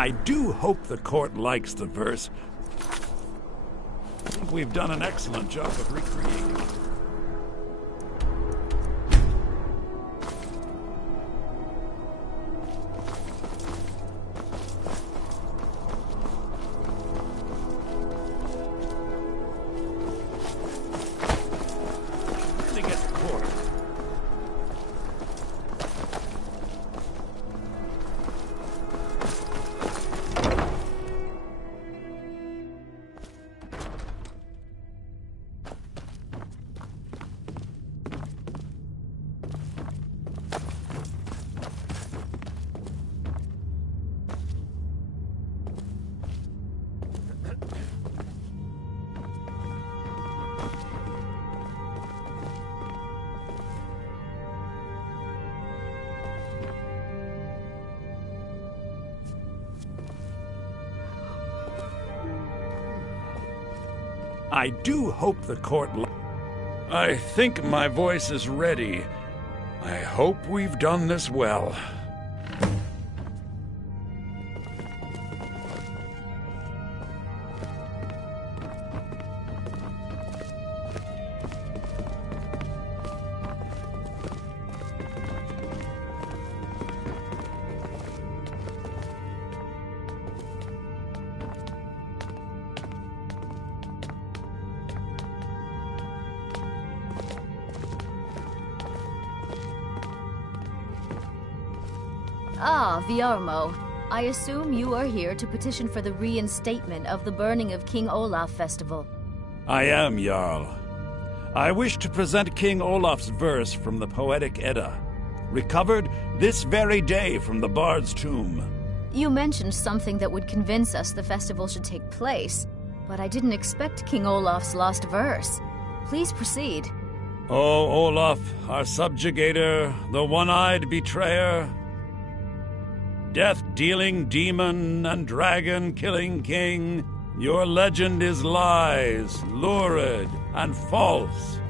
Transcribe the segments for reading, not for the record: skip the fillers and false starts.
I do hope the court likes the verse. I think we've done an excellent job of recreating it. I do hope the court... I think my voice is ready. I hope we've done this well. Ah, Viarmo. I assume you are here to petition for the reinstatement of the burning of King Olaf festival. I am, Jarl. I wish to present King Olaf's verse from the Poetic Edda, recovered this very day from the Bard's tomb. You mentioned something that would convince us the festival should take place, but I didn't expect King Olaf's lost verse. Please proceed. O Olaf, our subjugator, the one-eyed betrayer, death-dealing demon and dragon-killing king, your legend is lies, lurid, and false.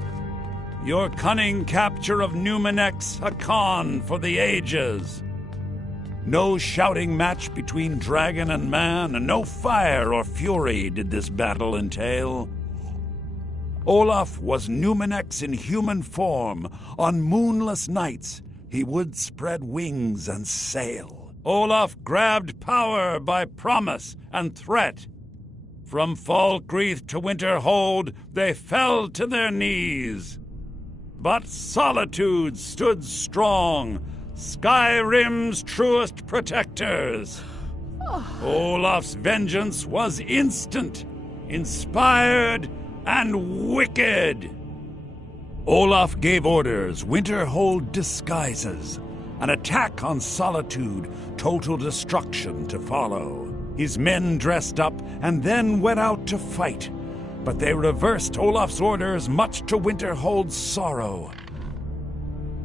Your cunning capture of Numenex, a con for the ages. No shouting match between dragon and man, and no fire or fury did this battle entail. Olaf was Numenex in human form. On moonless nights he would spread wings and sail. Olaf grabbed power by promise and threat. From Falkreath to Winterhold, they fell to their knees. But Solitude stood strong, Skyrim's truest protectors. Olaf's vengeance was instant, inspired, and wicked. Olaf gave orders, Winterhold disguises, an attack on Solitude, total destruction to follow. His men dressed up and then went out to fight, but they reversed Olaf's orders, much to Winterhold's sorrow.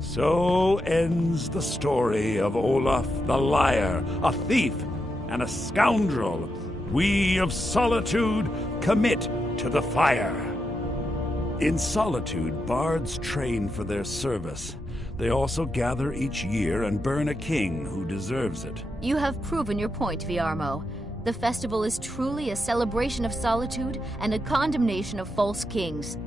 So ends the story of Olaf the liar, a thief and a scoundrel. We of Solitude commit to the fire. In Solitude, bards train for their service. They also gather each year and burn a king who deserves it. You have proven your point, Viarmo. The festival is truly a celebration of solitude and a condemnation of false kings.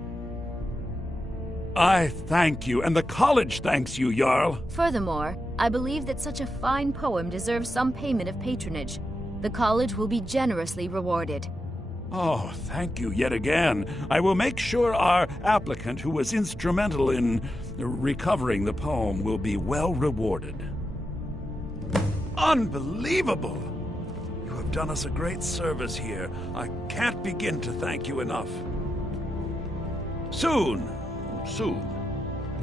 I thank you, and the college thanks you, Jarl. Furthermore, I believe that such a fine poem deserves some payment of patronage. The college will be generously rewarded. Oh, thank you yet again. I will make sure our applicant, who was instrumental in recovering the poem, will be well rewarded. Unbelievable! You have done us a great service here. I can't begin to thank you enough. Soon.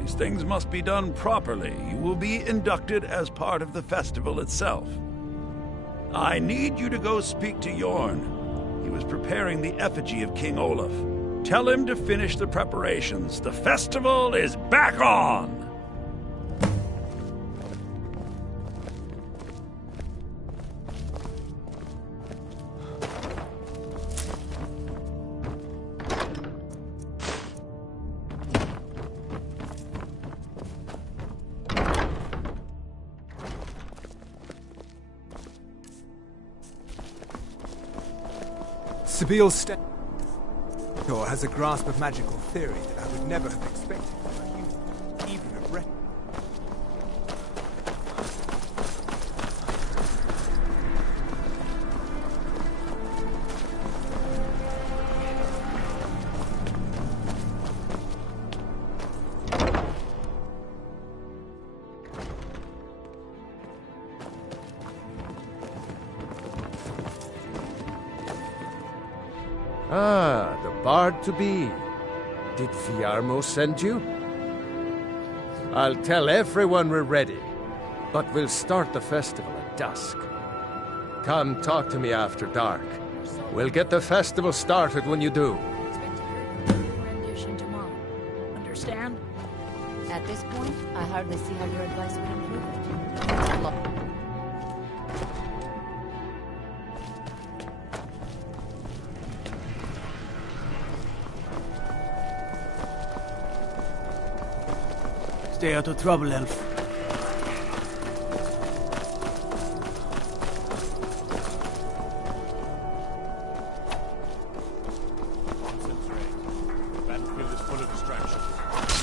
These things must be done properly. You will be inducted as part of the festival itself. I need you to go speak to Yorn. He was preparing the effigy of King Olaf. Tell him to finish the preparations. The festival is back on! Sabille has a grasp of magical theory that I would never have expected from a human, even a Breton. Ah, the bard-to-be. Did Fiarmo send you? I'll tell everyone we're ready, but we'll start the festival at dusk. Come talk to me after dark. We'll get the festival started when you do. Expect to hear your rendition tomorrow. Understand? At this point, I hardly see how your advice would improve it. Look. Stay out of trouble, Elf. Concentrate. The battlefield is full of distractions.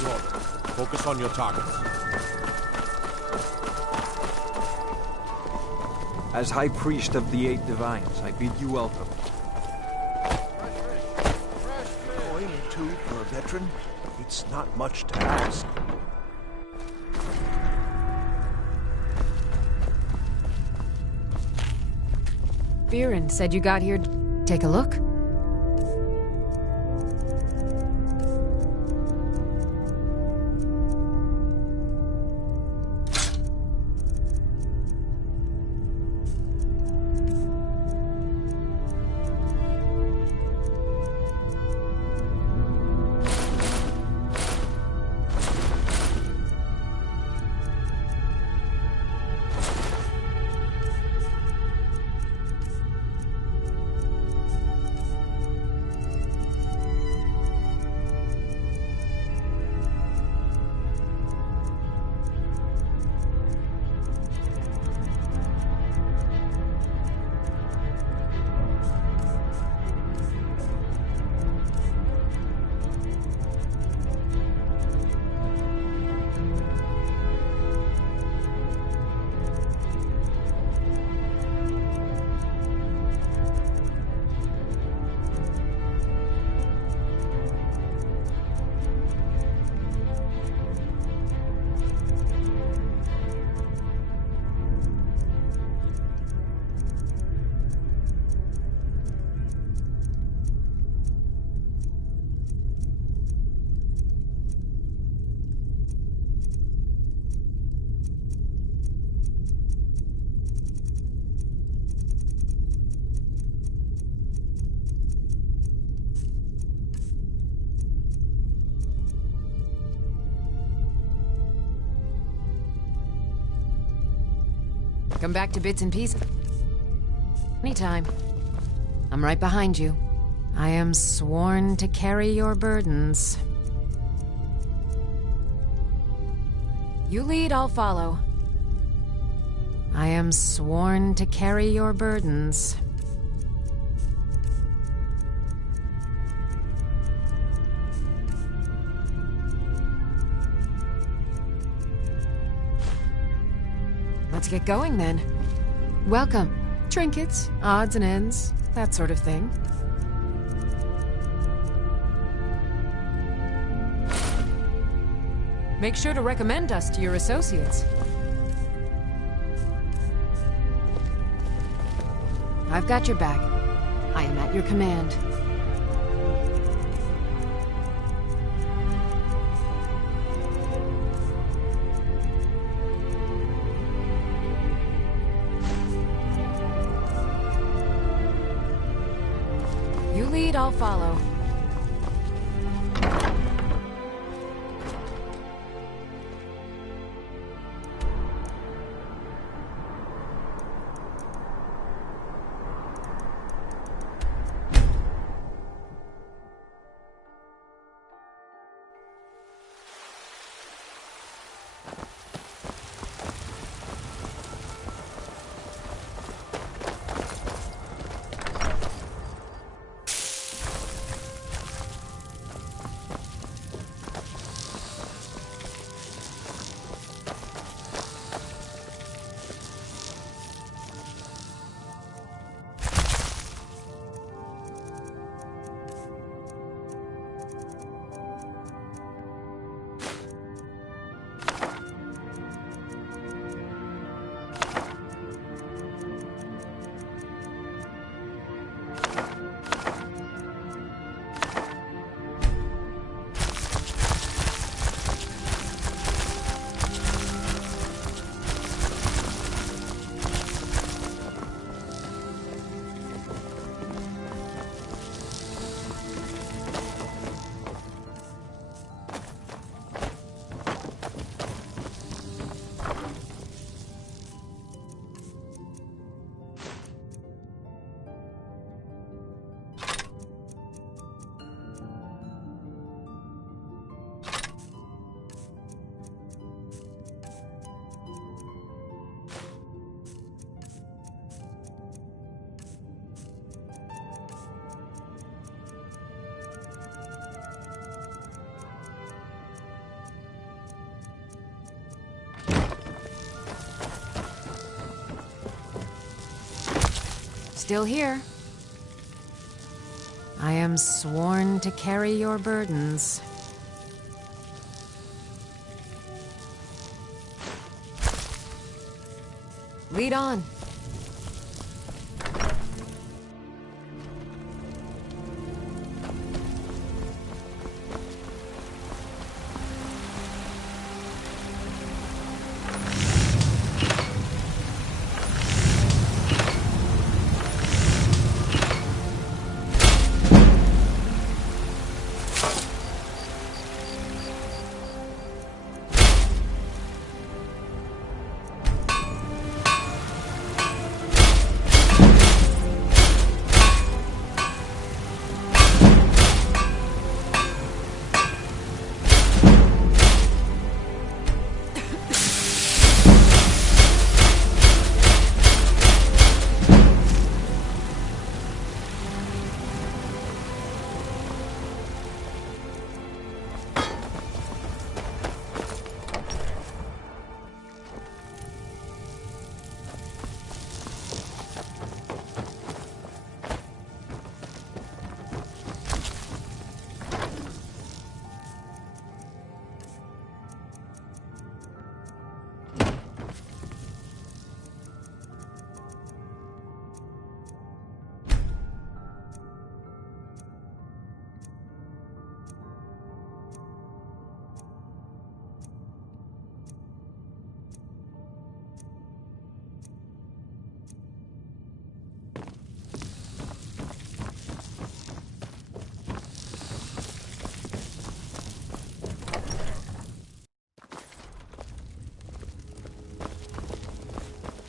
New order. Focus on your targets. As High Priest of the Eight Divines, I bid you welcome. Coin or two for a veteran? It's not much to ask. Viren said you got here. Take a look. Come back to bits and pieces. Anytime. I'm right behind you. I am sworn to carry your burdens. You lead, I'll follow. I am sworn to carry your burdens. Let's get going then. Welcome. Trinkets, odds and ends, that sort of thing. Make sure to recommend us to your associates. I've got your back. I am at your command. You lead, I'll follow. still here. I am sworn to carry your burdens. Lead on.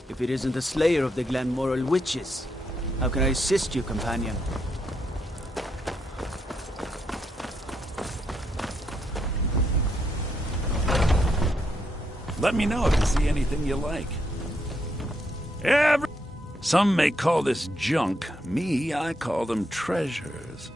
If it isn't the slayer of the Glenmoral witches, how can I assist you, companion? Let me know if you see anything you like. Some may call this junk. Me, I call them treasures.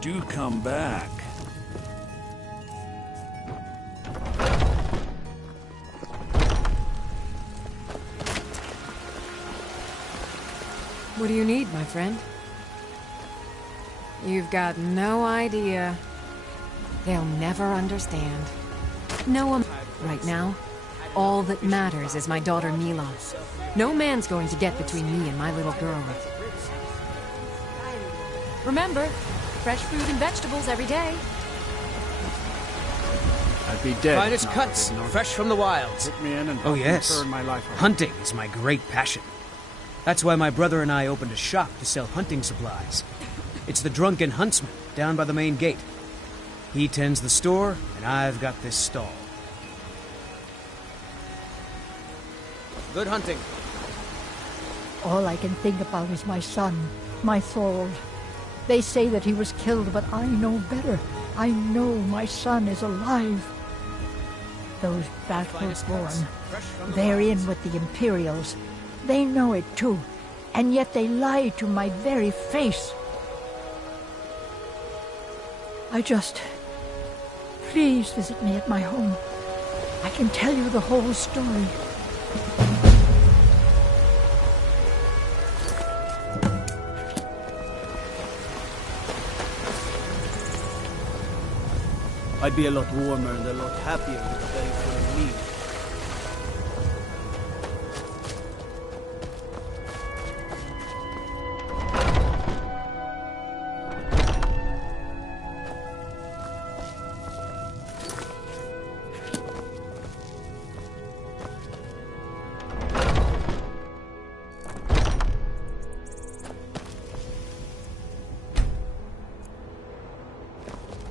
Do come back. What do you need, my friend? You've got no idea. They'll never understand. No one right now. All that matters is my daughter Mila. No man's going to get between me and my little girl. Remember, fresh fruit and vegetables every day. I'd be dead. Finest cuts, fresh from the wilds. Put me in and Oh help me yes, turn my life around. hunting is my great passion. That's why my brother and I opened a shop to sell hunting supplies. It's the Drunken Huntsman, down by the main gate. He tends the store, and I've got this stall. Good hunting. All I can think about is my son, my Thorold. They say that he was killed, but I know better. I know my son is alive. Those Battleborn, they're in with the Imperials. They know it too, and yet they lie to my very face. Please visit me at my home. I can tell you the whole story. I'd be a lot warmer and a lot happier with a belly full of meat.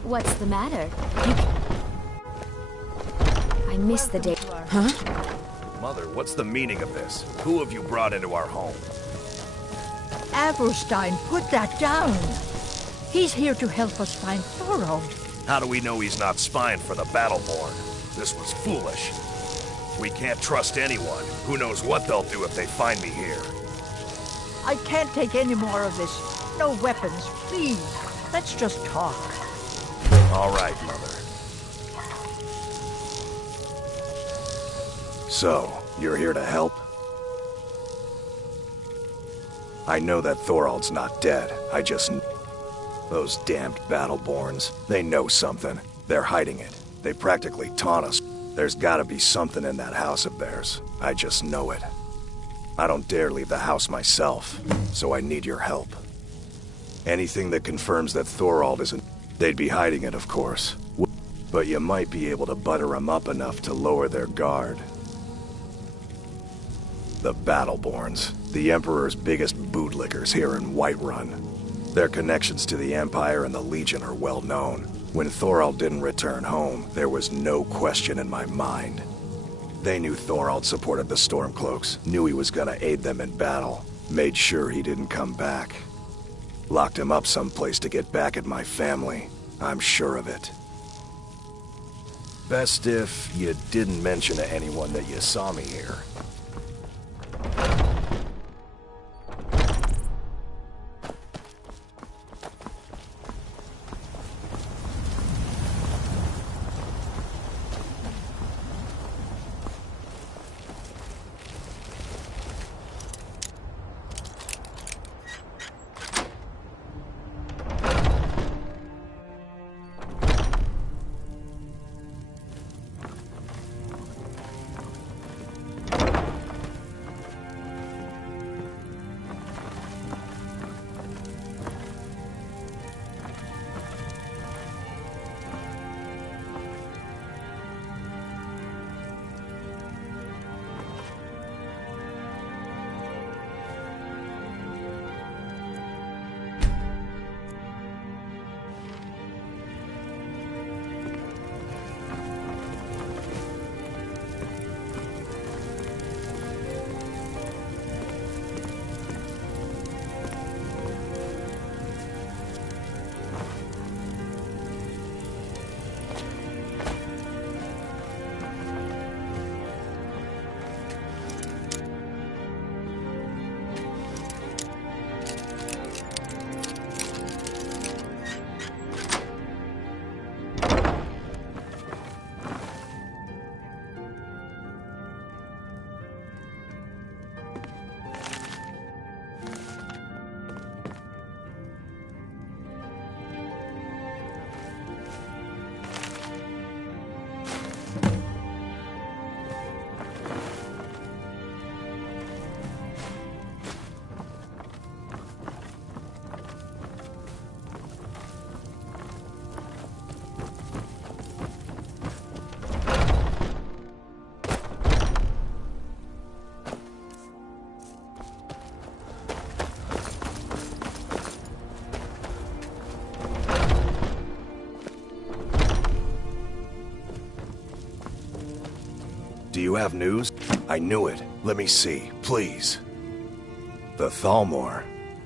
What's the matter? I missed the day. Huh? Mother, what's the meaning of this? Who have you brought into our home? Avrostine, put that down. He's here to help us find Thorold. How do we know he's not spying for the Battleborn? This was foolish. We can't trust anyone. Who knows what they'll do if they find me here. I can't take any more of this. No weapons, please. Let's just talk. All right, Mother. So, you're here to help? I know that Thorald's not dead. I just... Those damned Battleborns. They know something. They're hiding it. They practically taunt us. There's gotta be something in that house of theirs. I just know it. I don't dare leave the house myself, so I need your help. Anything that confirms that Thorald isn't... They'd be hiding it, of course. But you might be able to butter them up enough to lower their guard. The Battleborns, the Emperor's biggest bootlickers here in Whiterun. Their connections to the Empire and the Legion are well known. When Thorald didn't return home, there was no question in my mind. They knew Thorald supported the Stormcloaks, knew he was gonna aid them in battle, made sure he didn't come back. Locked him up someplace to get back at my family. I'm sure of it. Best if you didn't mention to anyone that you saw me here. Do you have news? I knew it. Let me see, please. The Thalmor.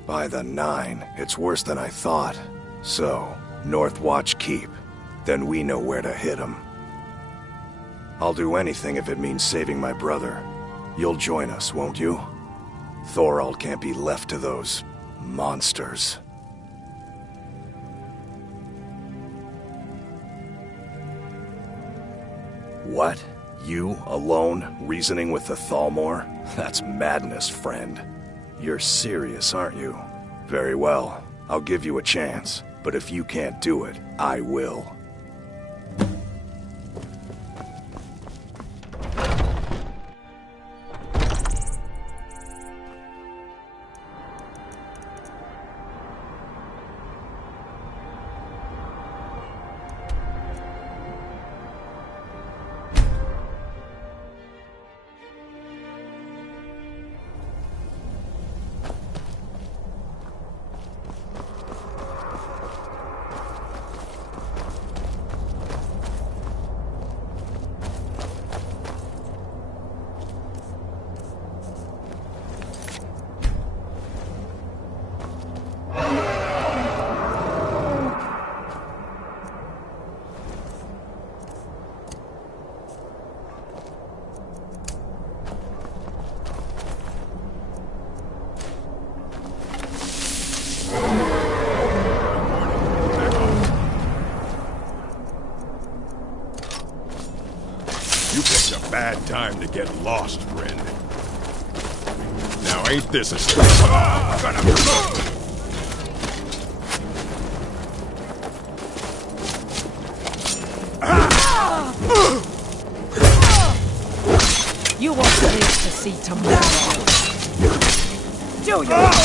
By the 9, it's worse than I thought. So, Northwatch Keep. Then we know where to hit him. I'll do anything if it means saving my brother. You'll join us, won't you? Thorald can't be left to those... monsters. What? You, alone, reasoning with the Thalmor? That's madness, friend. You're serious, aren't you? Very well. I'll give you a chance. But if you can't do it, I will. Get lost, friend. Now ain't this a step? You won't live to see tomorrow. Do you?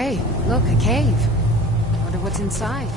Hey, look, a cave. Wonder what's inside.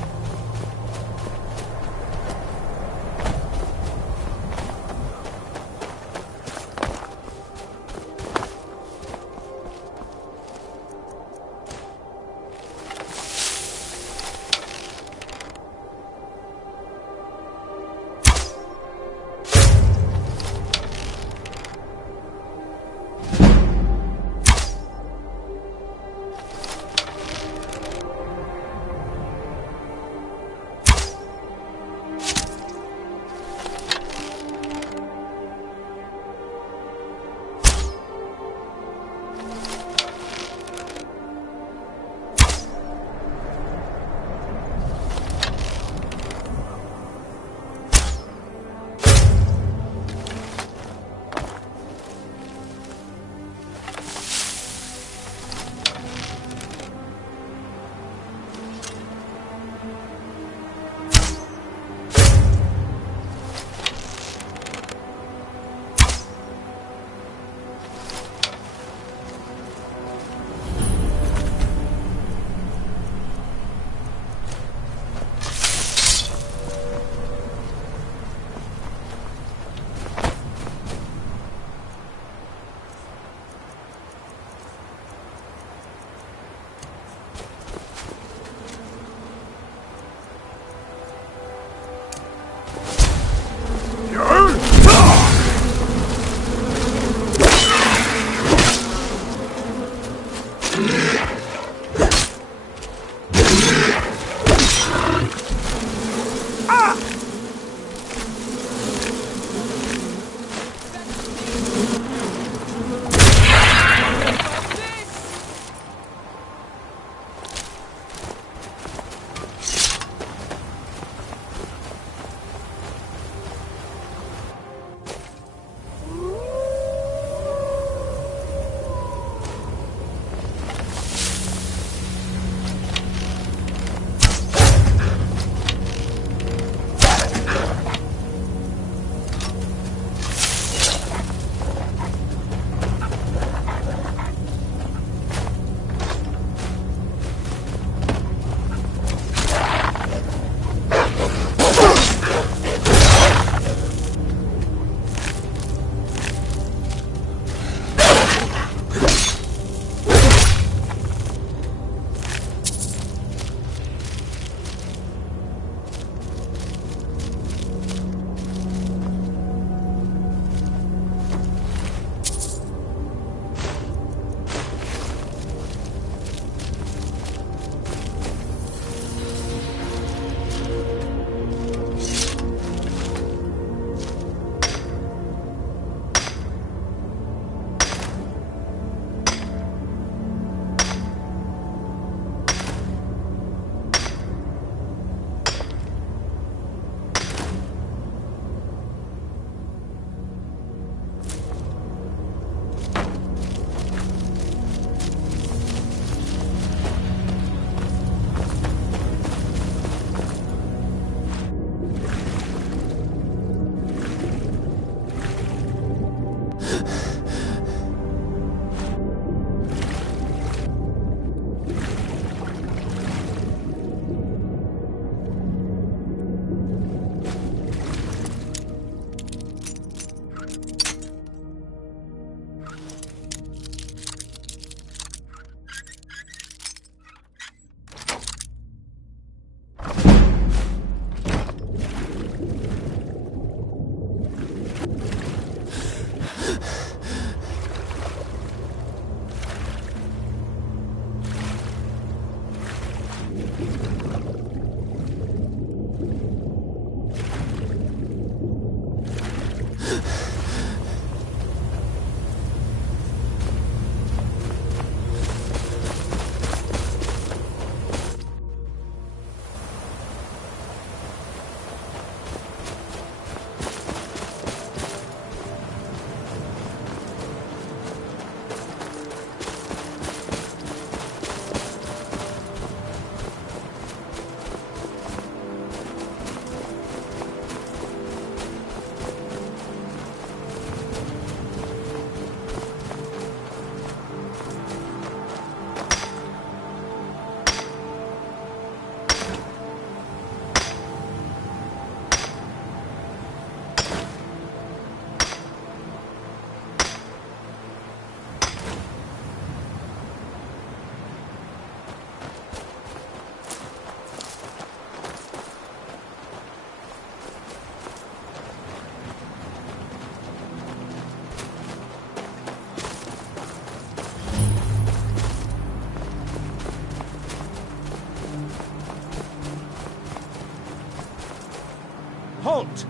Halt!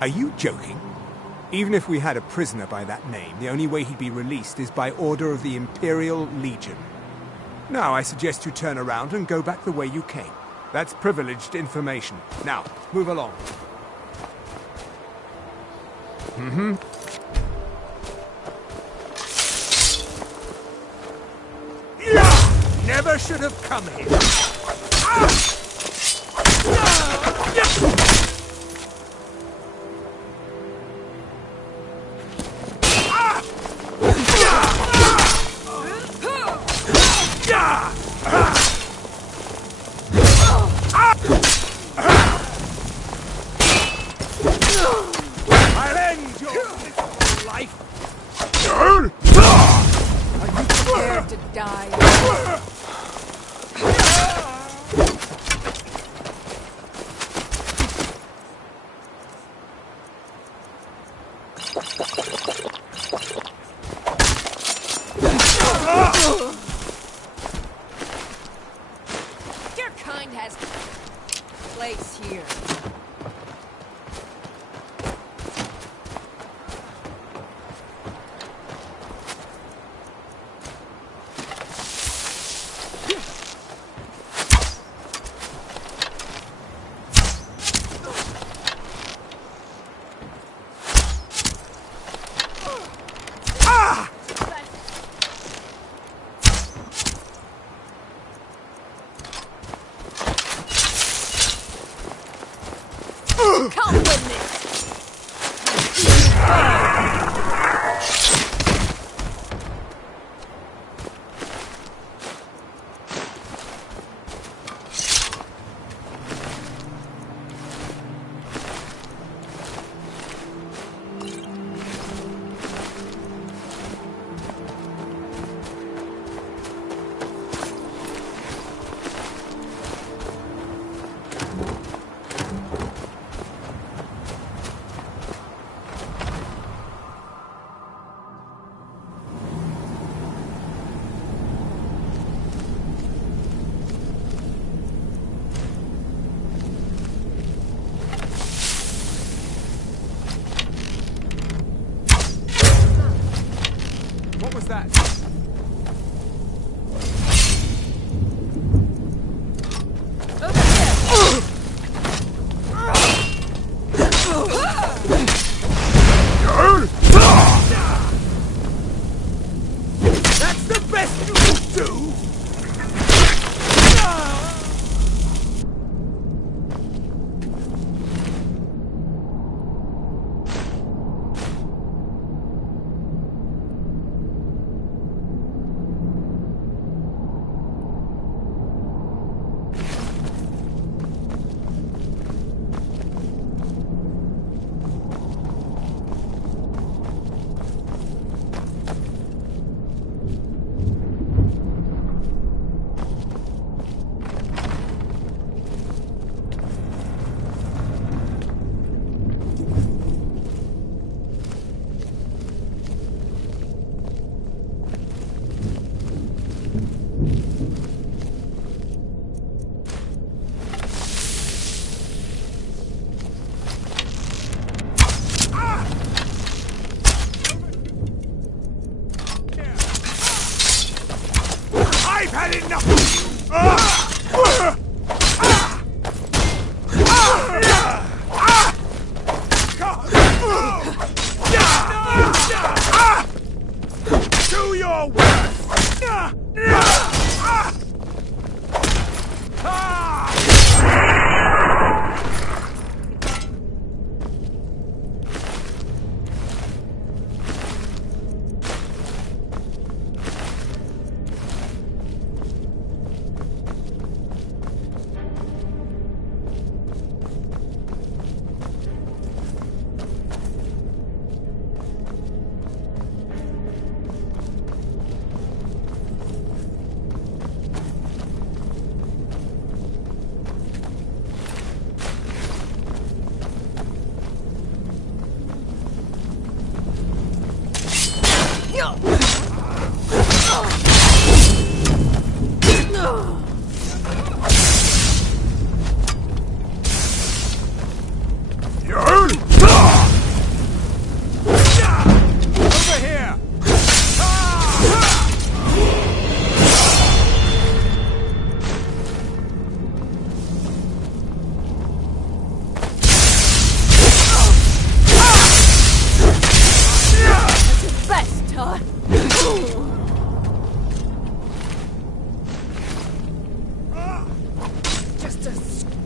Are you joking? Even if we had a prisoner by that name, the only way he'd be released is by order of the Imperial Legion. Now, I suggest you turn around and go back the way you came. That's privileged information. Now, move along. Mm-hmm. Never should have come here. I'll end your life. Are you prepared to die? Your kind has place here.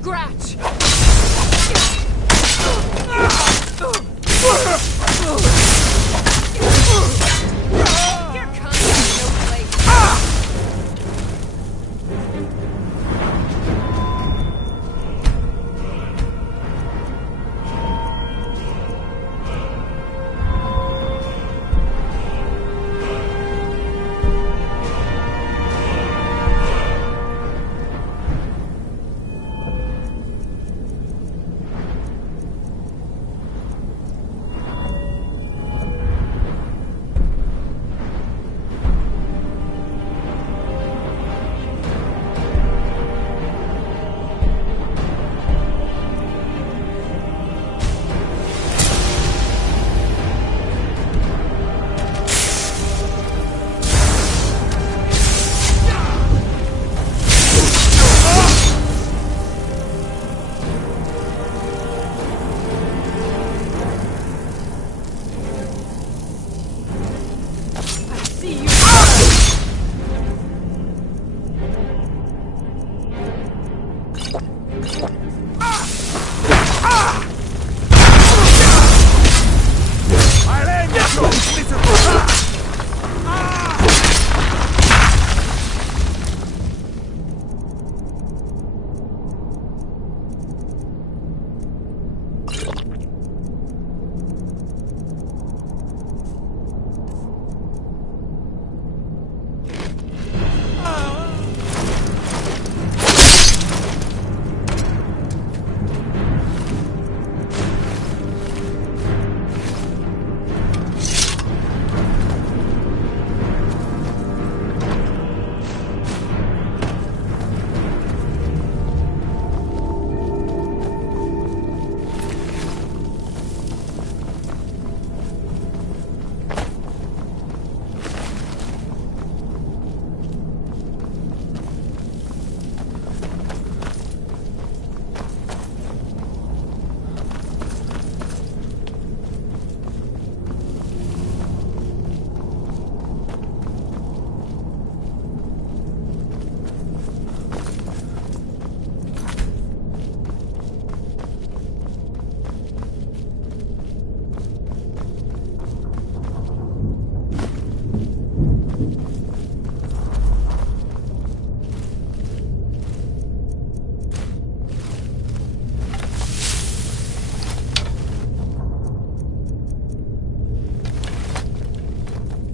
scratch!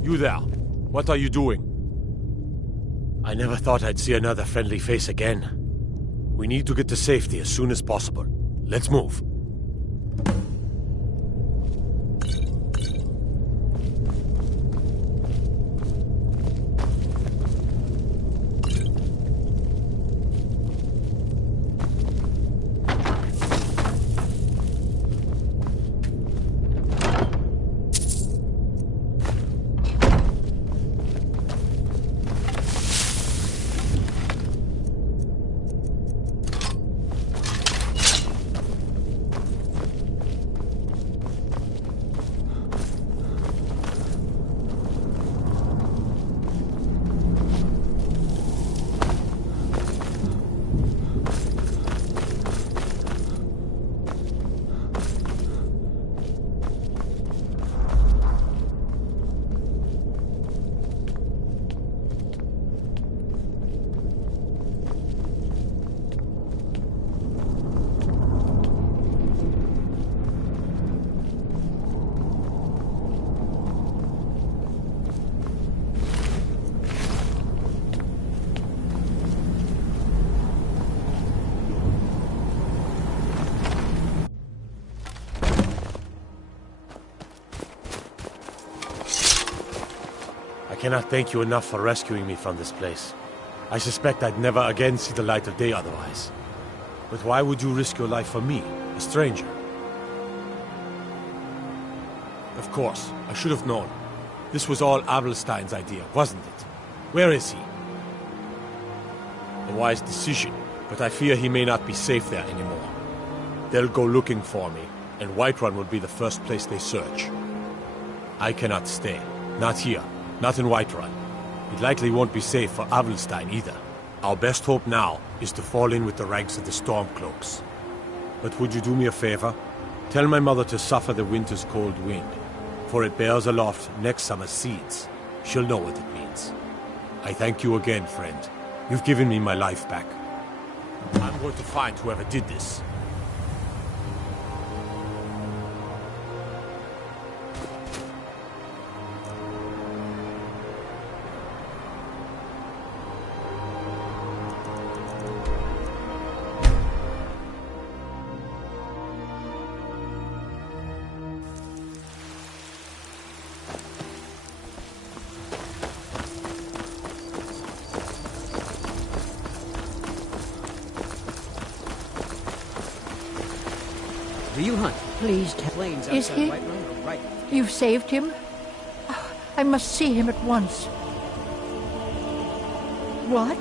You there. What are you doing? I never thought I'd see another friendly face again. We need to get to safety as soon as possible. Let's move. I cannot thank you enough for rescuing me from this place. I suspect I'd never again see the light of day otherwise. But why would you risk your life for me, a stranger? Of course, I should have known. This was all Adelstein's idea, wasn't it? Where is he? A wise decision, but I fear he may not be safe there anymore. They'll go looking for me, and Whiterun will be the first place they search. I cannot stay. Not here. Not in Whiterun. It likely won't be safe for Adelstein either. Our best hope now is to fall in with the ranks of the Stormcloaks. But would you do me a favor? Tell my mother to suffer the winter's cold wind, for it bears aloft next summer's seeds. She'll know what it means. I thank you again, friend. You've given me my life back. I'm going to find whoever did this. Do you hunt? Please tell. Plains Is outside he? Whiterun or right? You've saved him? Oh, I must see him at once. What?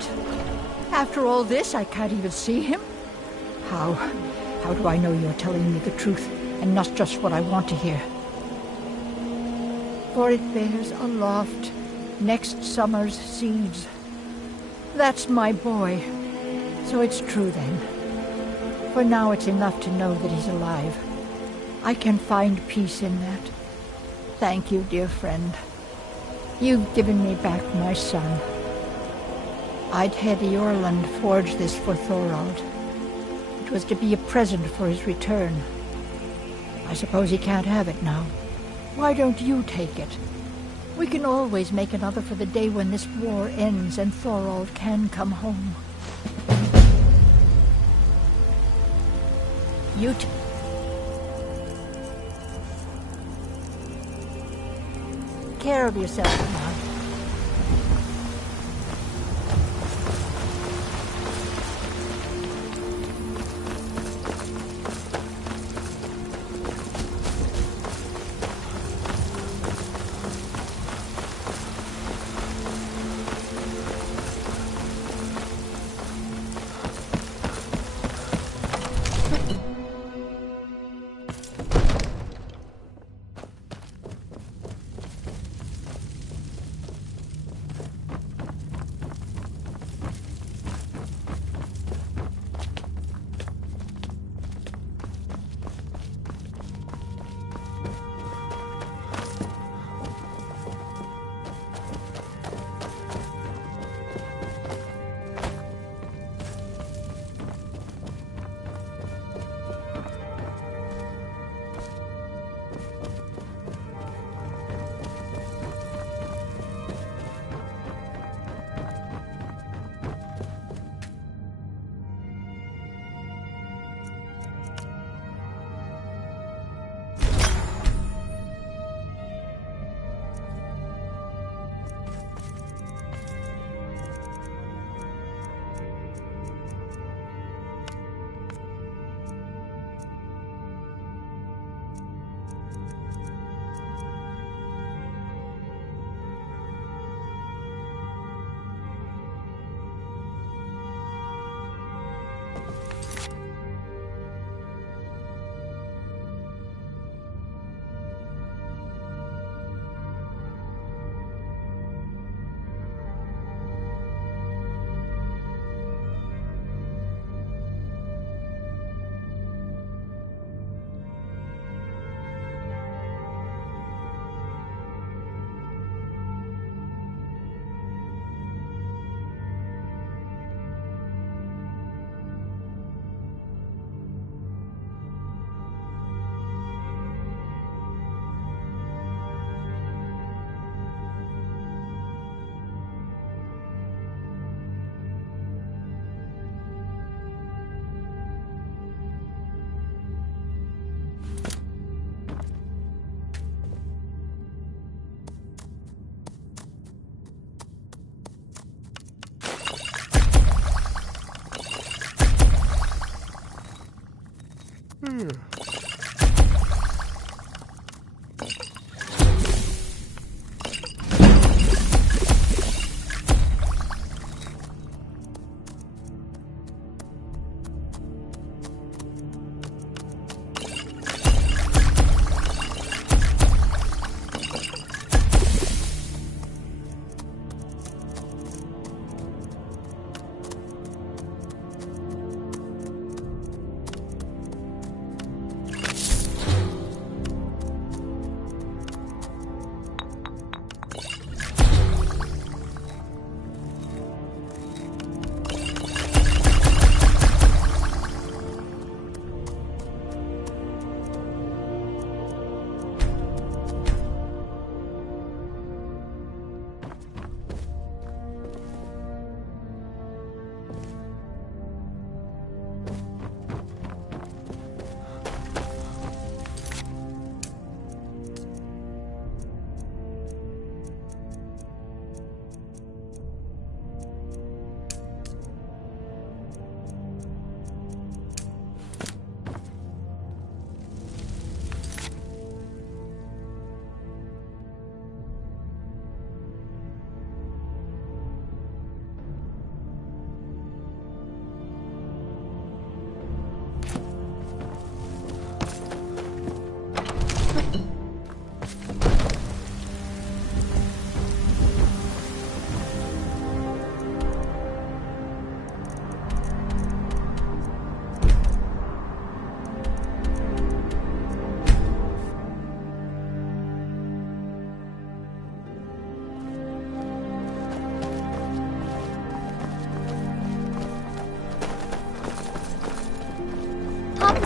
After all this, I can't even see him? How do I know you're telling me the truth and not just what I want to hear? For it bears aloft next summer's seeds. That's my boy. So it's true then. For now it's enough to know that he's alive. I can find peace in that. Thank you, dear friend. You've given me back my son. I'd had Eorlund forge this for Thorald. It was to be a present for his return. I suppose he can't have it now. Why don't you take it? We can always make another for the day when this war ends and Thorald can come home. You care of yourself now.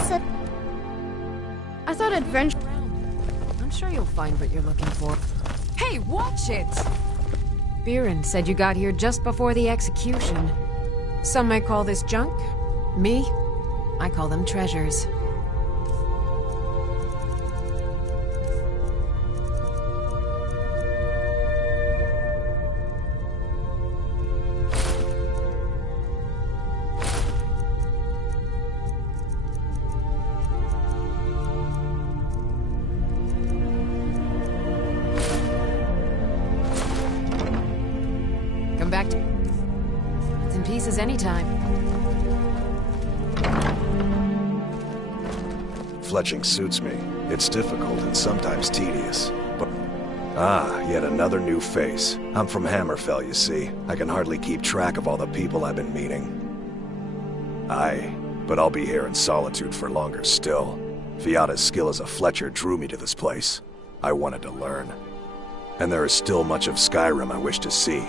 said... I thought I'd venture... I'm sure you'll find what you're looking for. Hey, watch it! Biren said you got here just before the execution. Some might call this junk. Me, I call them treasures. Come back to... It's in pieces anytime. Fletching suits me. It's difficult and sometimes tedious, but... Ah, yet another new face. I'm from Hammerfell, you see. I can hardly keep track of all the people I've been meeting. Aye, but I'll be here in solitude for longer still. Fiata's skill as a Fletcher drew me to this place. I wanted to learn. And there is still much of Skyrim I wish to see.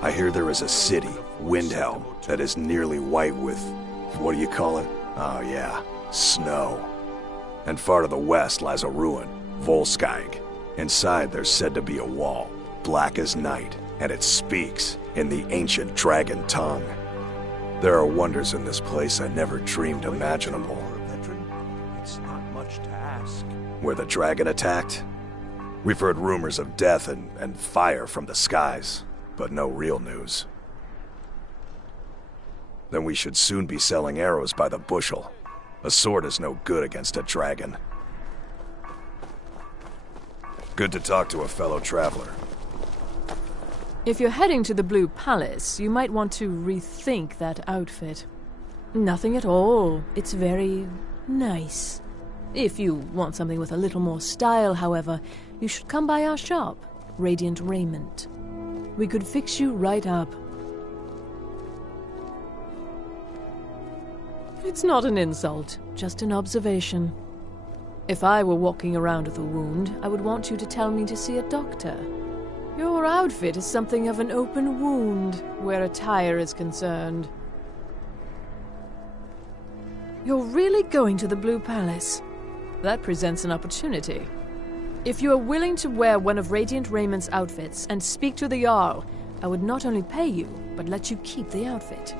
I hear there is a city, Windhelm, that is nearly white with... what do you call it? Oh yeah, snow. And far to the west lies a ruin, Volskag. Inside there's said to be a wall, black as night, and it speaks in the ancient dragon tongue. There are wonders in this place I never dreamed imaginable. It's not much to ask. Where the dragon attacked? We've heard rumors of death and fire from the skies, but no real news. Then we should soon be selling arrows by the bushel. A sword is no good against a dragon. Good to talk to a fellow traveler. If you're heading to the Blue Palace, you might want to rethink that outfit. Nothing at all. It's very nice. If you want something with a little more style, however, you should come by our shop, Radiant Raiment. We could fix you right up. It's not an insult, just an observation. If I were walking around with a wound, I would want you to tell me to see a doctor. Your outfit is something of an open wound, where attire is concerned. You're really going to the Blue Palace? That presents an opportunity. If you are willing to wear one of Radiant Raymond's outfits and speak to the Jarl, I would not only pay you, but let you keep the outfit.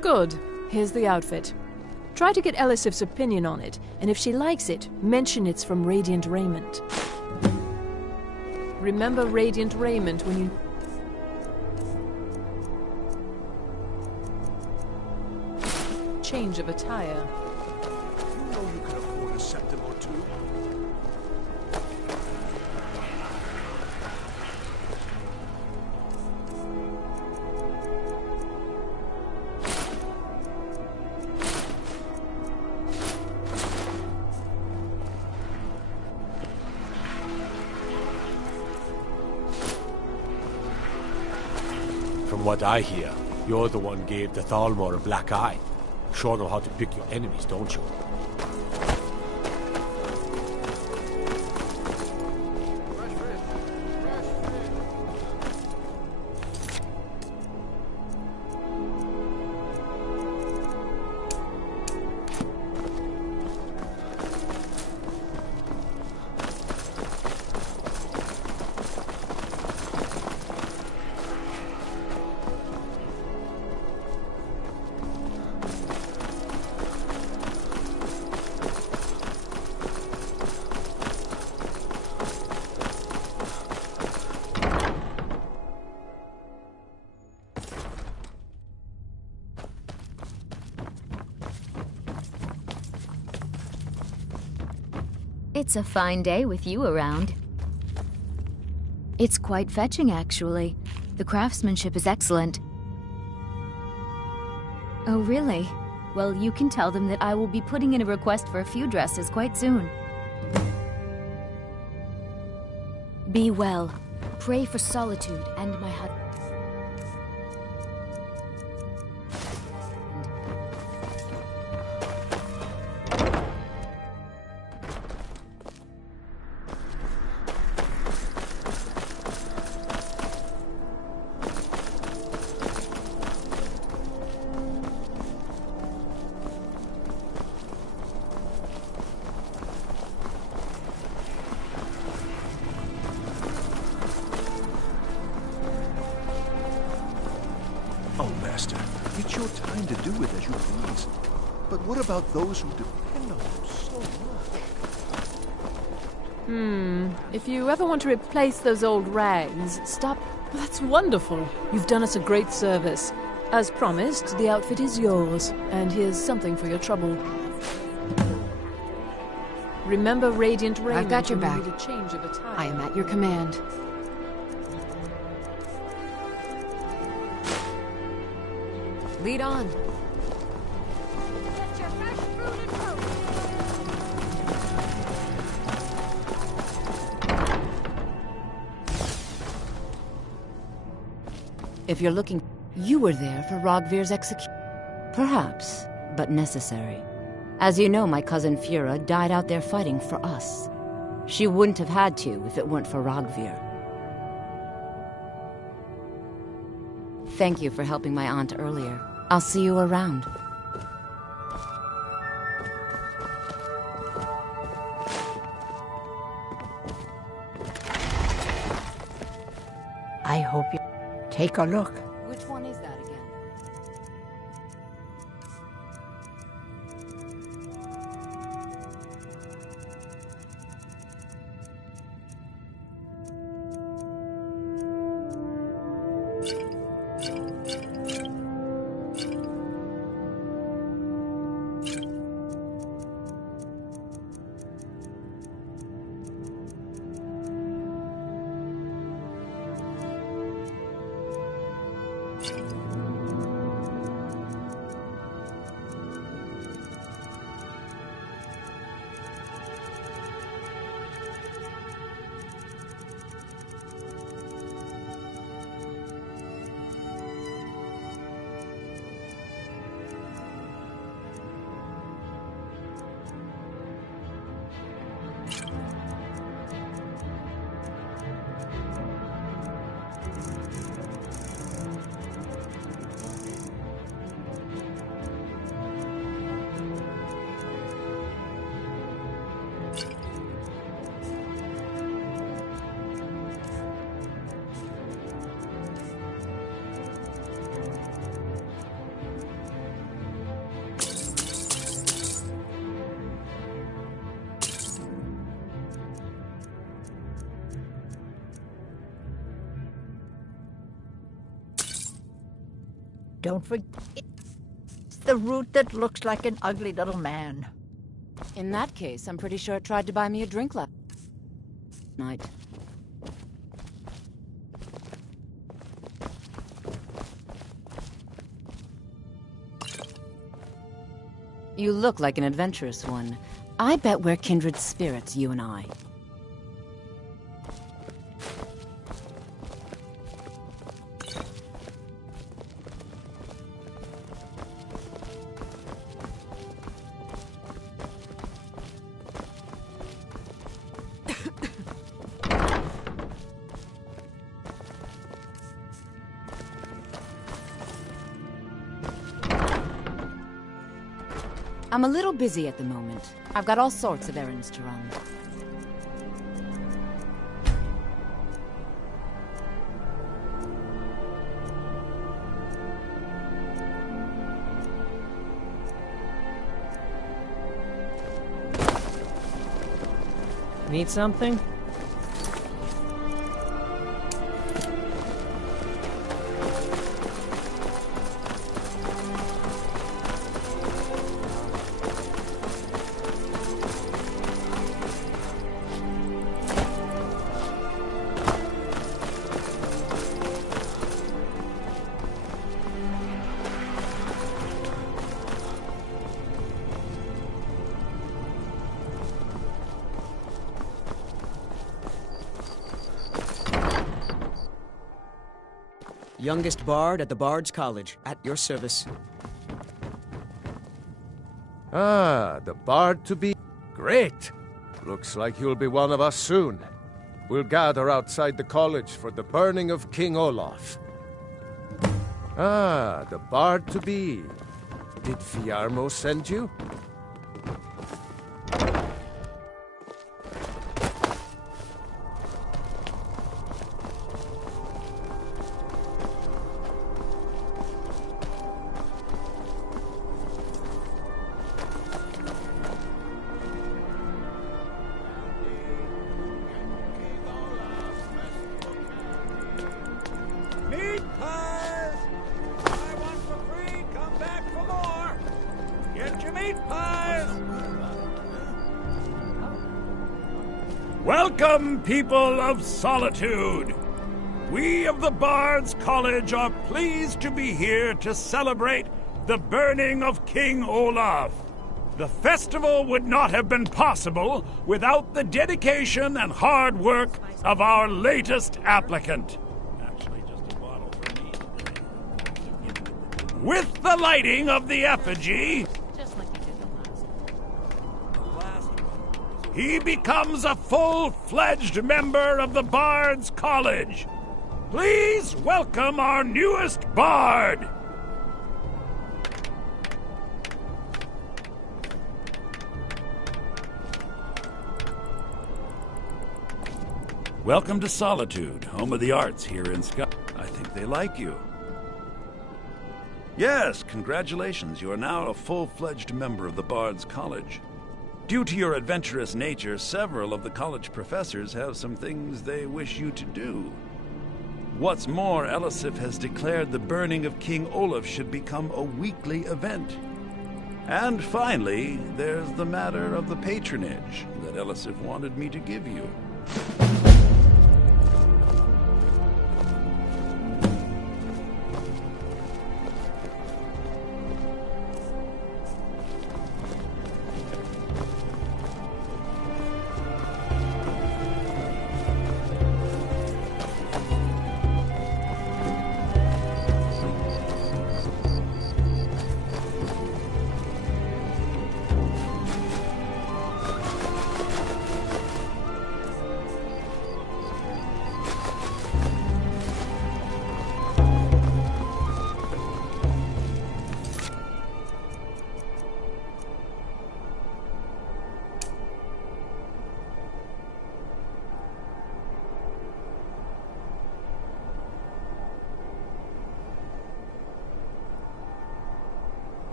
Good. Here's the outfit. Try to get Elisif's opinion on it, and if she likes it, mention it's from Radiant Raiment. Remember Radiant Raiment when you... change of attire. You know you can afford a septim or two. From what I hear, you're the one gave the Thalmor a black eye. Sure know how to pick your enemies, don't you? It's a fine day with you around. It's quite fetching, actually. The craftsmanship is excellent. Oh, really? Well, you can tell them that I will be putting in a request for a few dresses quite soon. Be well. Pray for solitude and my husband. Oh, Master, it's your time to do it as you please. But what about those who depend on you so much? If you ever want to replace those old rags, stop. That's wonderful. You've done us a great service. As promised, the outfit is yours, and here's something for your trouble. Remember Radiant Raiment. I've got your when you back. need a change of attire. I am at your command. Lead on. If you're looking, you were there for Rogvir's execution. Perhaps, but necessary. As you know, my cousin Fura died out there fighting for us. She wouldn't have had to if it weren't for Rogvir. Thank you for helping my aunt earlier. I'll see you around. I hope you take a look. Which one is that again? Don't forget, it's the root that looks like an ugly little man. In that case, I'm pretty sure it tried to buy me a drink last night. You look like an adventurous one. I bet we're kindred spirits, you and I. I'm a little busy at the moment. I've got all sorts of errands to run. Need something? Youngest bard at the Bard's College, at your service. Ah, the bard to be. Great! Looks like you'll be one of us soon. We'll gather outside the college for the burning of King Olaf. Ah, the bard to be. Did Fiarmo send you? Welcome, people of Solitude. We of the Bards College are pleased to be here to celebrate the burning of King Olaf. The festival would not have been possible without the dedication and hard work of our latest applicant. With the lighting of the effigy, he becomes a full-fledged member of the Bards College. Please welcome our newest bard. Welcome to Solitude, home of the arts here in Skyrim. I think they like you. Yes, congratulations. You are now a full-fledged member of the Bards College. Due to your adventurous nature, several of the college professors have some things they wish you to do. What's more, Elisif has declared the burning of King Olaf should become a weekly event. And finally, there's the matter of the patronage that Elisif wanted me to give you.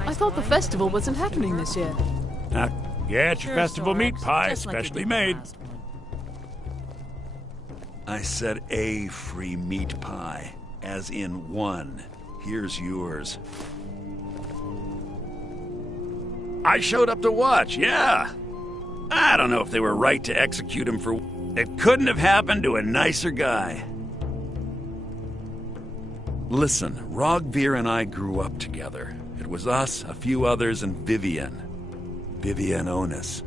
I thought the festival wasn't happening this year. Get your festival meat pie, specially made. I said a free meat pie, as in one. Here's yours. I showed up to watch, yeah. I don't know if they were right to execute him for... It couldn't have happened to a nicer guy. Listen, Rogvir and I grew up together. It was us, a few others, and Vivian Onus.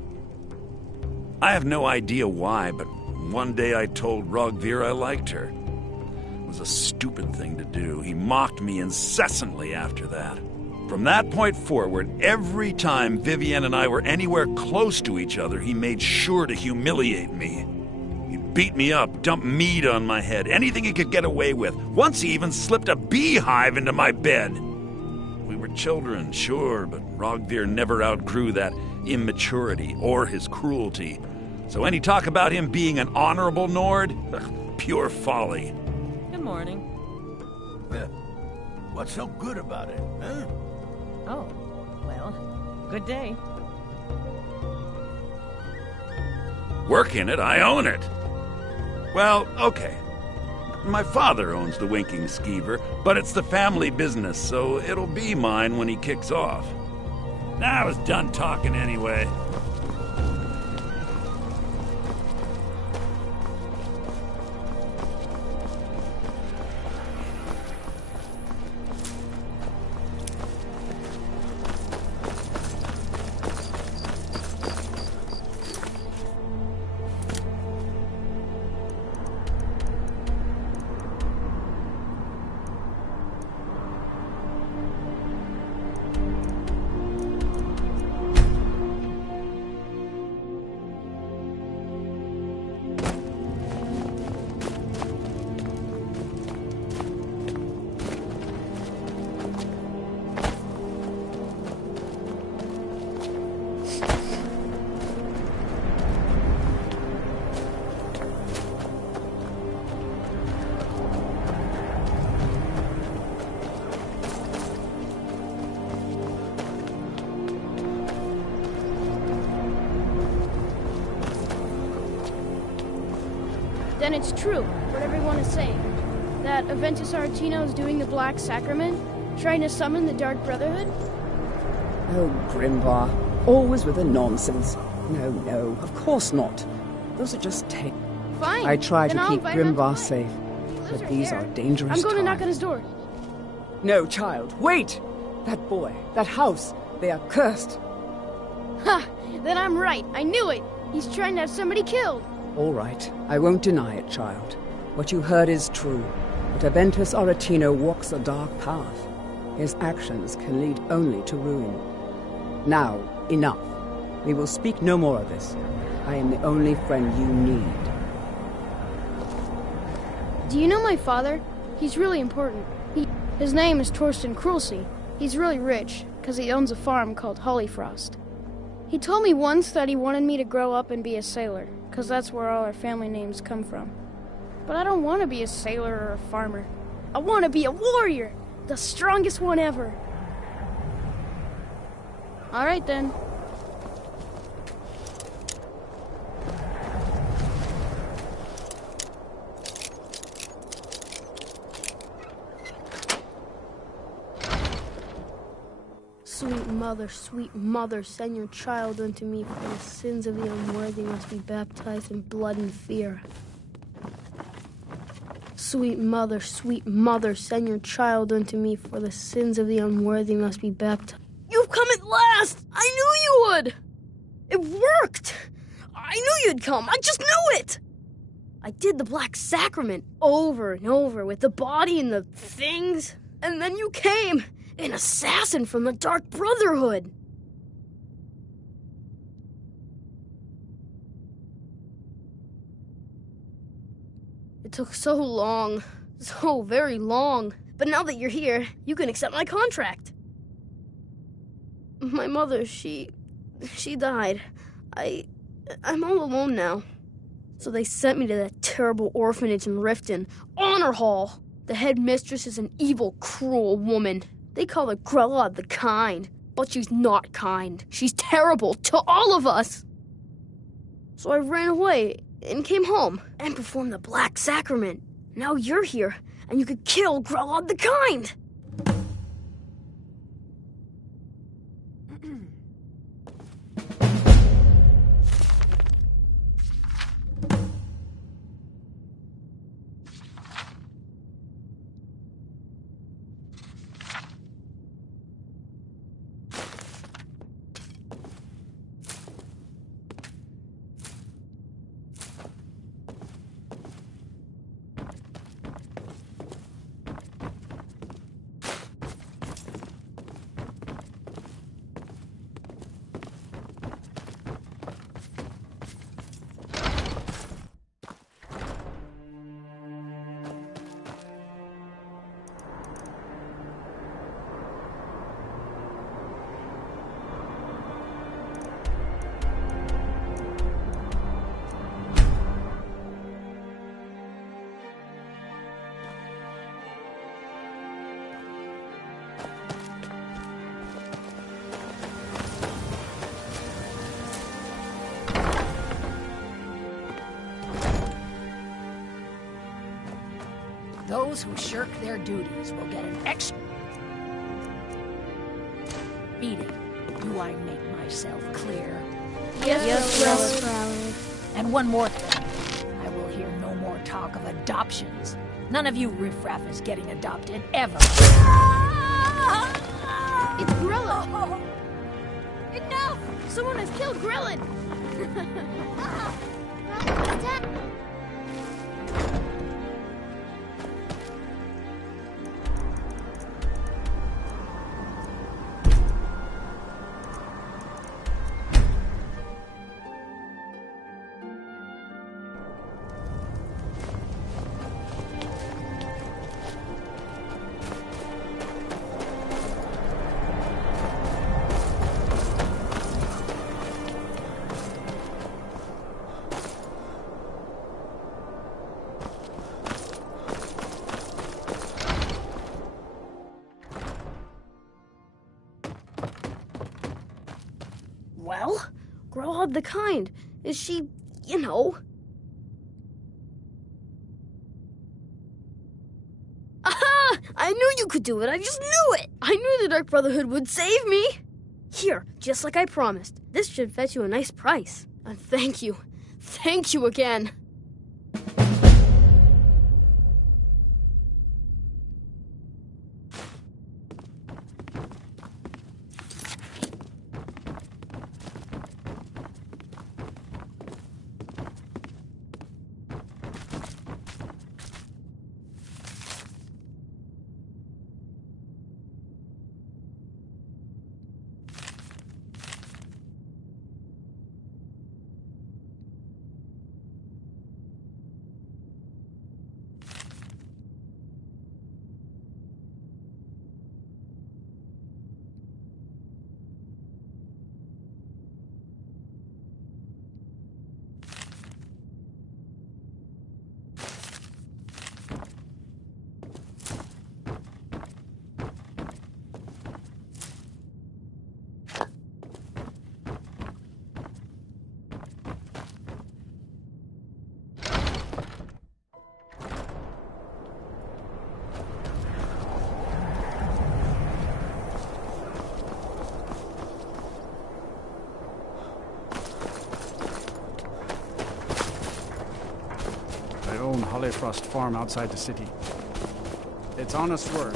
I have no idea why, but one day I told Rogvir I liked her. It was a stupid thing to do. He mocked me incessantly after that. From that point forward, every time Vivian and I were anywhere close to each other, he made sure to humiliate me. He'd beat me up, dump meat on my head, anything he could get away with. Once he even slipped a beehive into my bed. We were children, sure, but Rogvir never outgrew that immaturity or his cruelty. So any talk about him being an honorable Nord? Pure folly. Good morning. What's so good about it, huh? Oh, well, good day. Work in it, I own it. Well, okay. My father owns the Winking Skeever, but it's the family business, so it'll be mine when he kicks off. I was done talking anyway. Then it's true, what everyone is saying. That Aventus Aretino is doing the Black Sacrament, trying to summon the Dark Brotherhood? Oh, Grimvar, always with the nonsense. No, of course not. Those are just tales. Fine. I try then to I'll keep invite him Grimvar to play. safe, He lives but right these here. are dangerous I'm going to knock on times. his door. No, child, wait! That boy, that house, they are cursed. Ha! Then I'm right. I knew it. He's trying to have somebody killed. All right, I won't deny it, child. What you heard is true. But Aventus Aretino walks a dark path. His actions can lead only to ruin. Now, enough. We will speak no more of this. I am the only friend you need. Do you know my father? He's really important. His name is Torsten Krulsey. He's really rich, because he owns a farm called Hollyfrost. He told me once that he wanted me to grow up and be a sailor, because that's where all our family names come from. But I don't want to be a sailor or a farmer. I want to be a warrior! The strongest one ever! All right, then. Sweet mother, send your child unto me, for the sins of the unworthy must be baptized in blood and fear. Sweet mother, send your child unto me, for the sins of the unworthy must be baptized. You've come at last! I knew you would! It worked! I knew you'd come, I just knew it! I did the Black Sacrament over and over with the body and the things, and then you came! An assassin from the Dark Brotherhood! It took so long. So very long. But now that you're here, you can accept my contract. My mother, she died. I'm all alone now. So they sent me to that terrible orphanage in Riften, Honor Hall. The head mistress is an evil, cruel woman. They call her Grella the Kind, but she's not kind. She's terrible to all of us. So I ran away and came home and performed the Black Sacrament. Now you're here, and you could kill Grella the Kind. Those who shirk their duties will get an extra beating. Do I make myself clear? Yes, And one more thing. I will hear no more talk of adoptions. None of you riffraff is getting adopted, ever. It's Grella! Enough! Someone has killed Grellin! Well, Grella the Kind. Is she, you know... I knew you could do it. I just knew it. I knew the Dark Brotherhood would save me. Here, just like I promised. This should fetch you a nice price. And thank you. Thank you again. Holyfrost farm outside the city. It's honest work.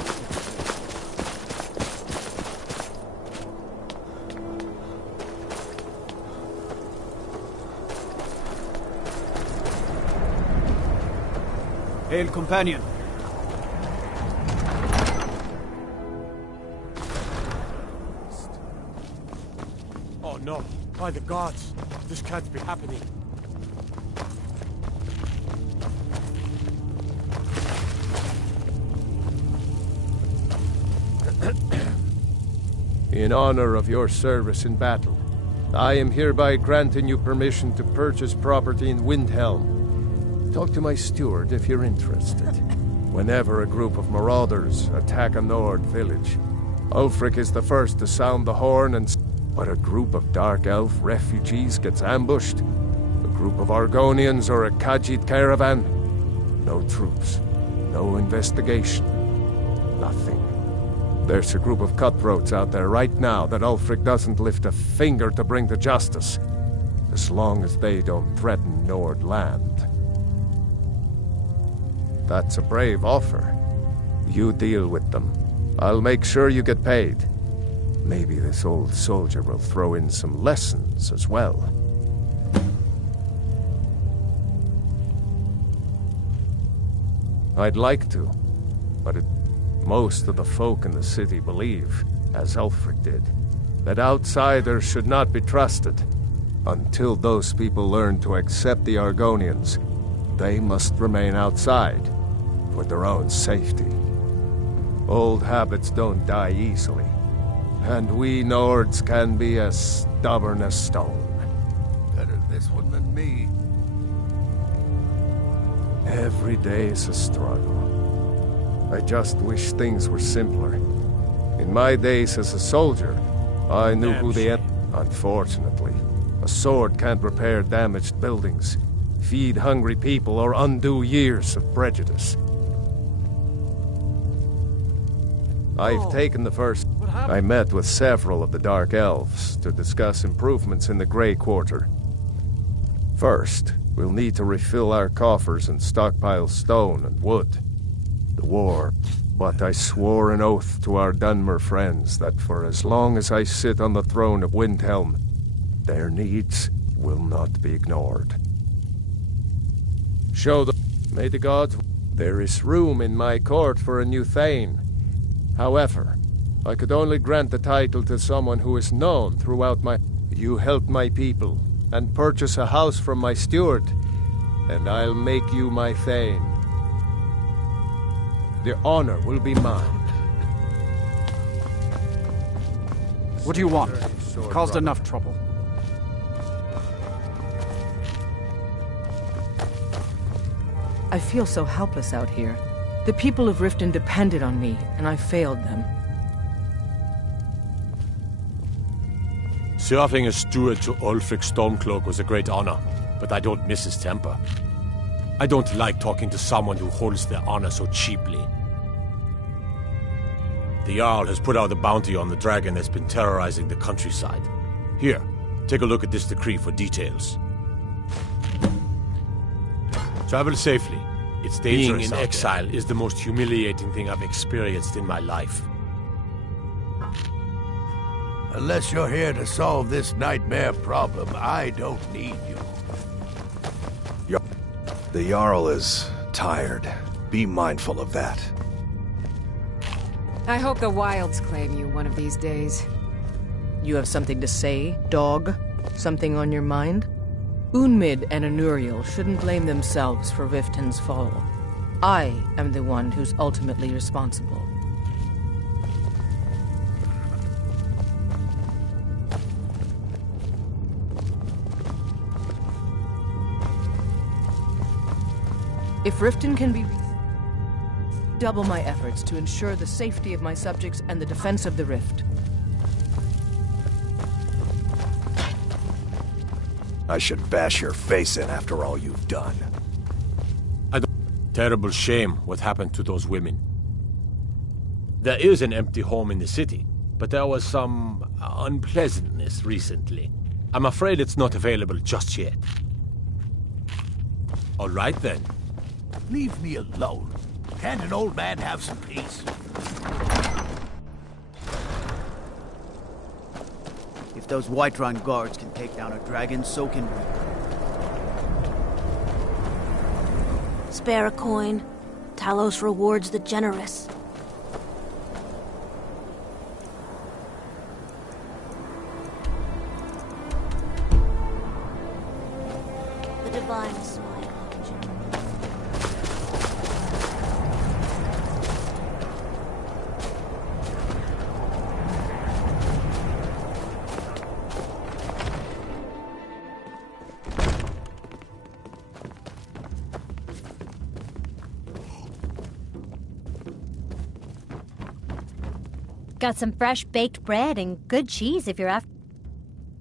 Hail, companion. Oh no, by the gods, this can't be happening. In honor of your service in battle, I am hereby granting you permission to purchase property in Windhelm. Talk to my steward if you're interested. Whenever a group of marauders attack a Nord village, Ulfric is the first to sound the horn and... But a group of Dark Elf refugees gets ambushed? A group of Argonians or a Khajiit caravan? No troops, no investigation, nothing. There's a group of cutthroats out there right now that Ulfric doesn't lift a finger to bring to justice, as long as they don't threaten Nord land. That's a brave offer. You deal with them. I'll make sure you get paid. Maybe this old soldier will throw in some lessons as well. I'd like to, but most of the folk in the city believe, as Ulfric did, that outsiders should not be trusted. Until those people learn to accept the Argonians, they must remain outside, for their own safety. Old habits don't die easily, and we Nords can be as stubborn as stone. Better this one than me. Every day is a struggle. I just wish things were simpler. In my days as a soldier, I knew who the enemy... Unfortunately, a sword can't repair damaged buildings, feed hungry people, or undo years of prejudice. I've taken the first... I met with several of the Dark Elves to discuss improvements in the Grey Quarter. First, we'll need to refill our coffers and stockpile stone and wood. The war, but I swore an oath to our Dunmer friends that for as long as I sit on the throne of Windhelm, their needs will not be ignored. Show them. May the gods... There is room in my court for a new Thane. However, I could only grant the title to someone who is known throughout my... You help my people, and purchase a house from my steward, and I'll make you my Thane. The honor will be mine. What do you want? Caused enough trouble. I feel so helpless out here. The people of Riften depended on me, and I failed them. Serving as steward to Ulfric Stormcloak was a great honor, but I don't miss his temper. I don't like talking to someone who holds their honor so cheaply. The Jarl has put out a bounty on the dragon that's been terrorizing the countryside. Here, take a look at this decree for details. Travel safely. It's Being dangerous in out exile is the most humiliating thing I've experienced in my life. Unless you're here to solve this nightmare problem, I don't need you. The Jarl is tired. Be mindful of that. I hope the wilds claim you one of these days. You have something to say, dog? Something on your mind? Unmid and Anuriel shouldn't blame themselves for Riften's fall. I am the one who's ultimately responsible. If Riften can be double my efforts to ensure the safety of my subjects and the defense of the Rift. I should bash your face in after all you've done. Terrible shame what happened to those women. There is an empty home in the city, but there was some unpleasantness recently. I'm afraid it's not available just yet. All right then. Leave me alone. Can't an old man have some peace? If those Whiterun guards can take down a dragon, so can we. Spare a coin. Talos rewards the generous. The divine smile. Got some fresh baked bread and good cheese if you're after.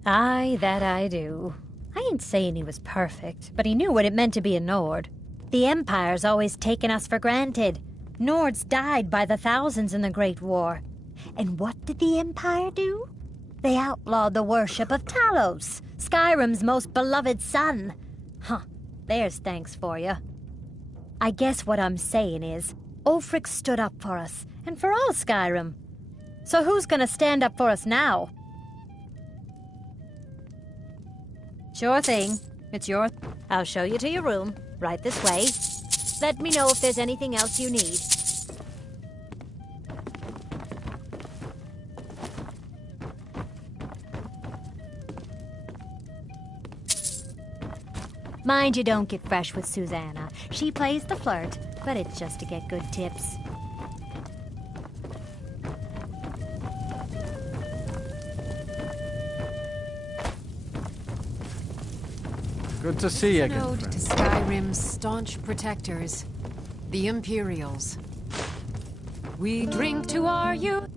Aye, that I do. I ain't saying he was perfect, but he knew what it meant to be a Nord. The Empire's always taken us for granted. Nords died by the thousands in the Great War. And what did the Empire do? They outlawed the worship of Talos, Skyrim's most beloved son. Huh, there's thanks for you. I guess what I'm saying is, Ulfric stood up for us, and for all Skyrim. So who's gonna stand up for us now? Sure thing. It's your... I'll show you to your room, right this way. Let me know if there's anything else you need. Mind you don't get fresh with Susanna. She plays the flirt, but it's just to get good tips. Good to see you An again, ode friend. to Skyrim's staunch protectors, the Imperials. We drink to our youth.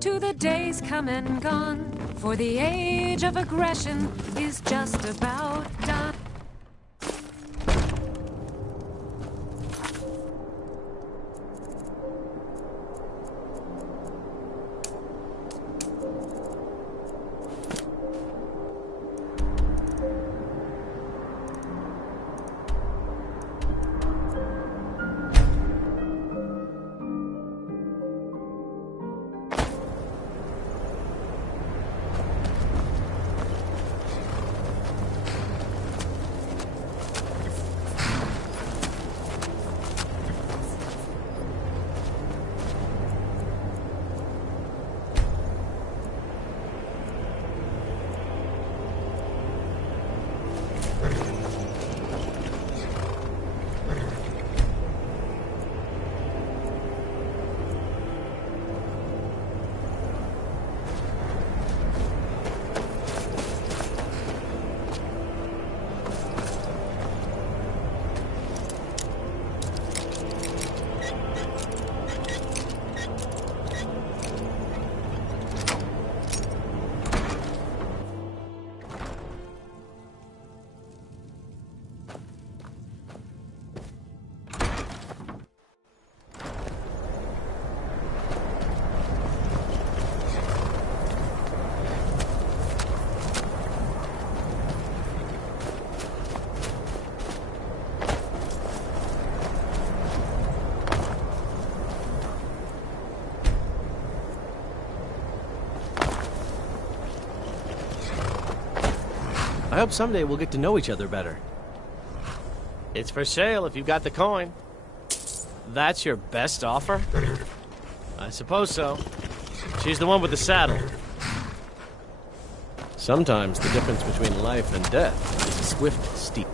To the days come and gone, for the age of aggression is just about done. I hope someday we'll get to know each other better. It's for sale if you've got the coin. That's your best offer? I suppose so. She's the one with the saddle. Sometimes the difference between life and death is a swift steep.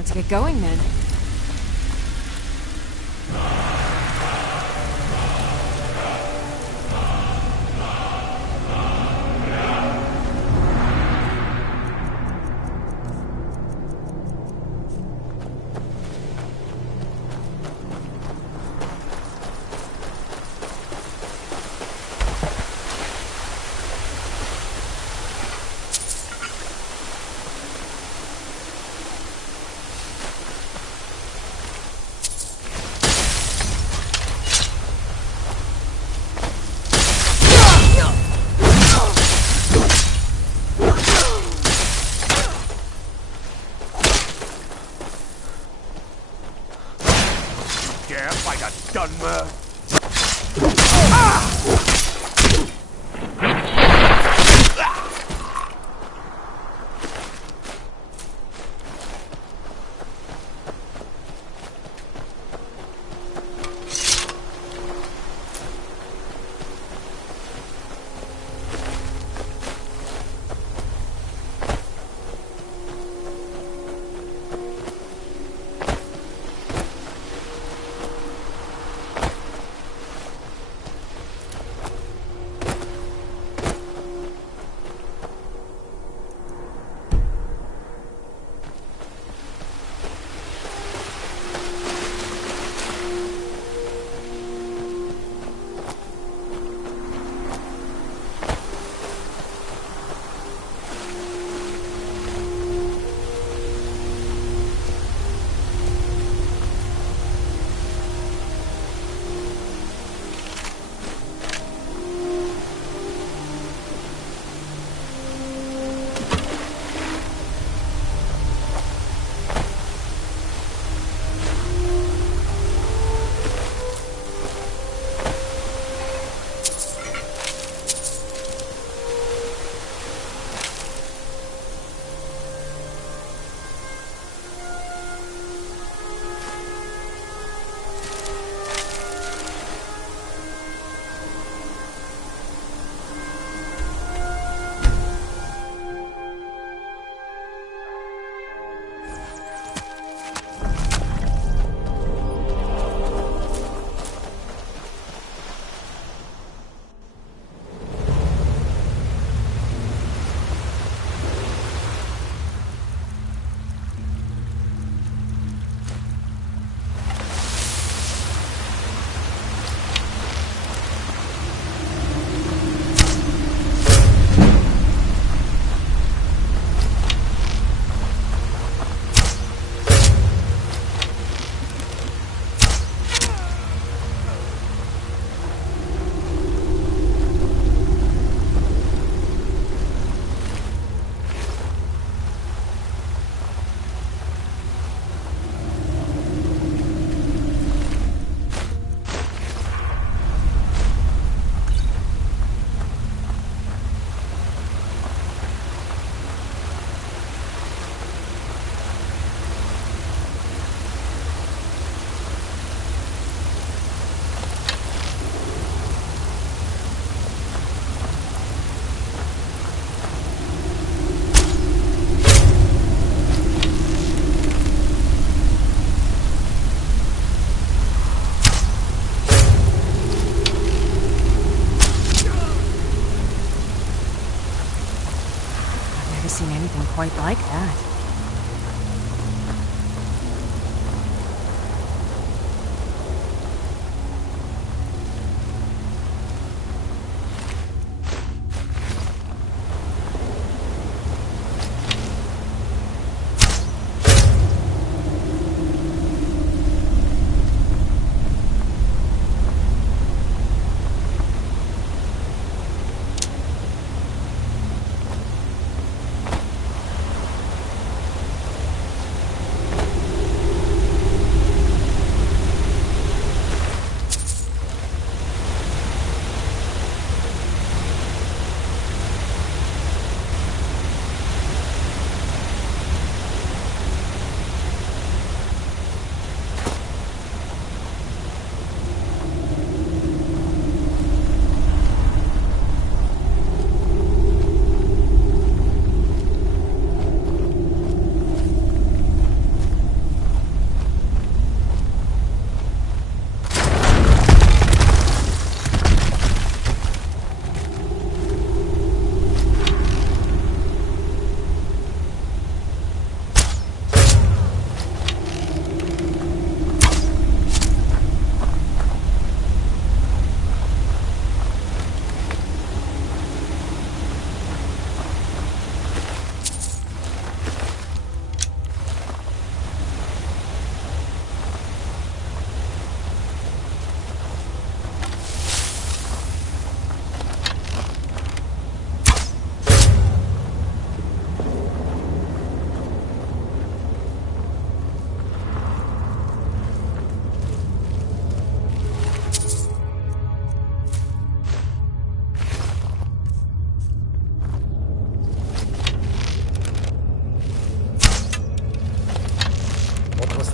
Let's get going then. Dare fight a Dunmer?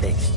fixed.